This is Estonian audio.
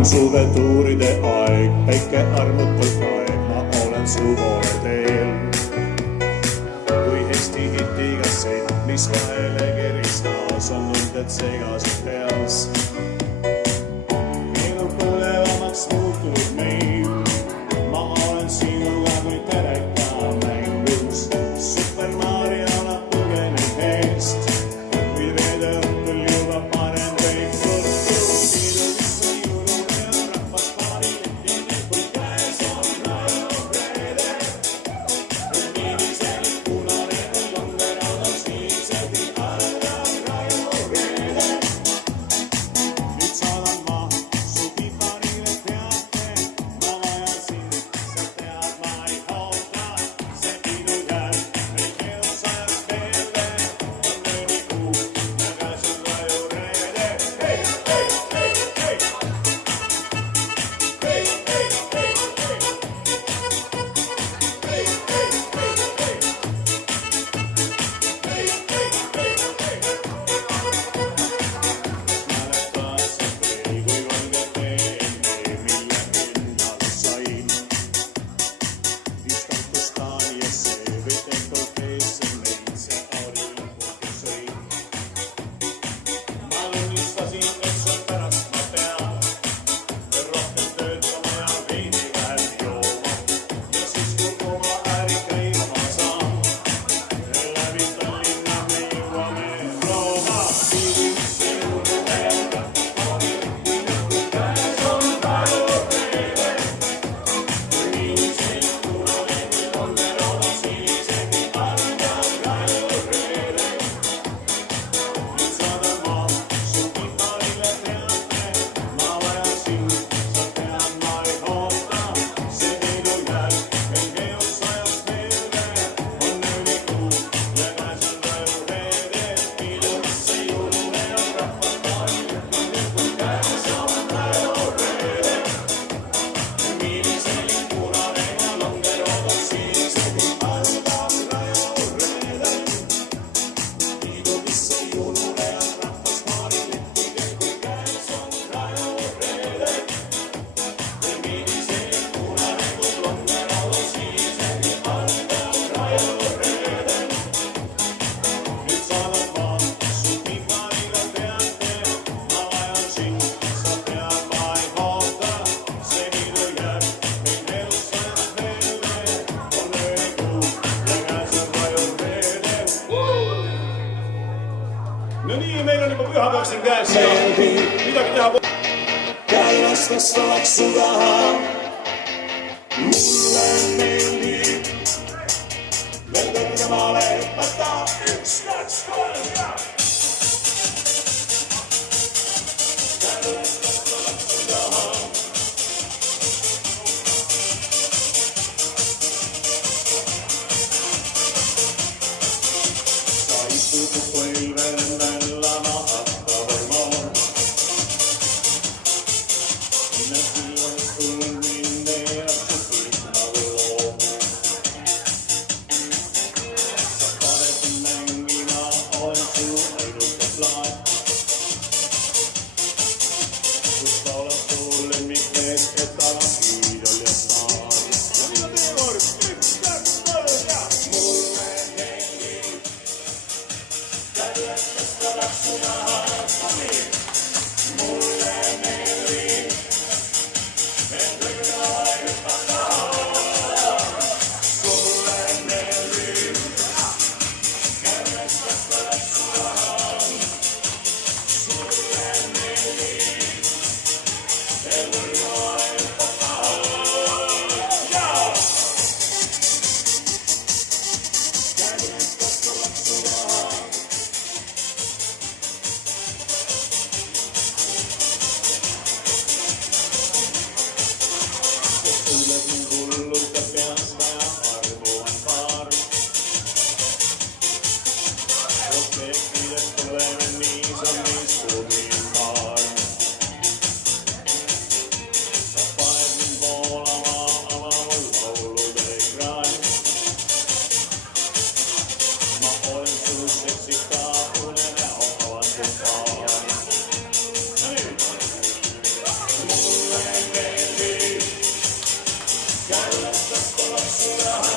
on suvetuuride aeg, päike armutab aeg, ma olen su poole teel. kui hästi hitiga sett, mis vahele keristas, on tunded segased peas. elu põlevamaks muutub meil, ma olen sinuga kui teleka mängus. Super Mariona põgeneb eest, kui reede õhtul juba panen kõik kõrvu. Piiduvisse jõulude on rahvas paariletini, kui käes on rajureede. Niivisel punane longerad on sinised, algab rajureede. Nüüd saadan ma su piparile teate, ma vajan sind, sa tead, ma ei oota. See pidu jääb meil keelsajaks meelde, on öönikuu ja käes on rajureede. Hei, hei, hei, hei! Hei, hei, hei, hei! Hei, hei, hei, hei! Hei, hei, hei, hei! Mäletad sa veel, kui valge teene, mille endal sain? Istanbulist Taaniasse või Tempelteesse meid see aurinko sõin. Ma unistasin, et sul pärast ma pean veel rohkem töötama ja veini vähem jooma. Ja siis, kui oma äri käima saan, läbi Tallinna me jõuame Rooma. Piirisse jõulude rahvaspaariletini, kui käes on rajureede. Niivisel punane longerad on sinised, algab rajureede. Nüüd saadan ma su piparile teate, ma vajan sind, sa tead, ma ei oota. See pidu jääb meil keelsajaks meelde, on öönikuu ja käes on rajureede. Piiduvisse jõulude on rahvas paariletini, kui käes on rajureede. Niivisel punane longerad on sinised, algab rajureede. Piiduvisse jõulude on rahvas paariletini, kui käes on rajureede. Niivisel punane longerad on sinised, algab rajureede. Nüüd saadan ma su piparile teate, ma vajan sind, sa tead, ma ei oota. See pidu jääb meil keelsajaks meelde, on öönikuu ja käes on rajureede. No nii, meil on juba pühapäev siin käes ja midagi teha pole. Käilas, kas oleks su taha? Mulle meeldib veel kõrgemale hüpata. 1, 2, 3 ja! Käilas, kas oleks su taha? Sa istud põlvel mällama hakkaval maal. Sinna silmastul mind neelab su kõik nagu loom. Sa paned mängima, olen su ainuke plaan. Kus laulab su lemmikmees, et ala kiidol ja staan. Ja nüüd on teie kord, 1, 2, 3 ja! Mulle meeldib käilas, kas oleks su taha? Mulle meeldib veel kõrgemale hüpata. Mulle meeldib käilas, kas oleks su taha? Mulle meeldib veel kõrgemale hüpata. Jaa! Käilas, kas oleks su taha? jälle, kas poleks üle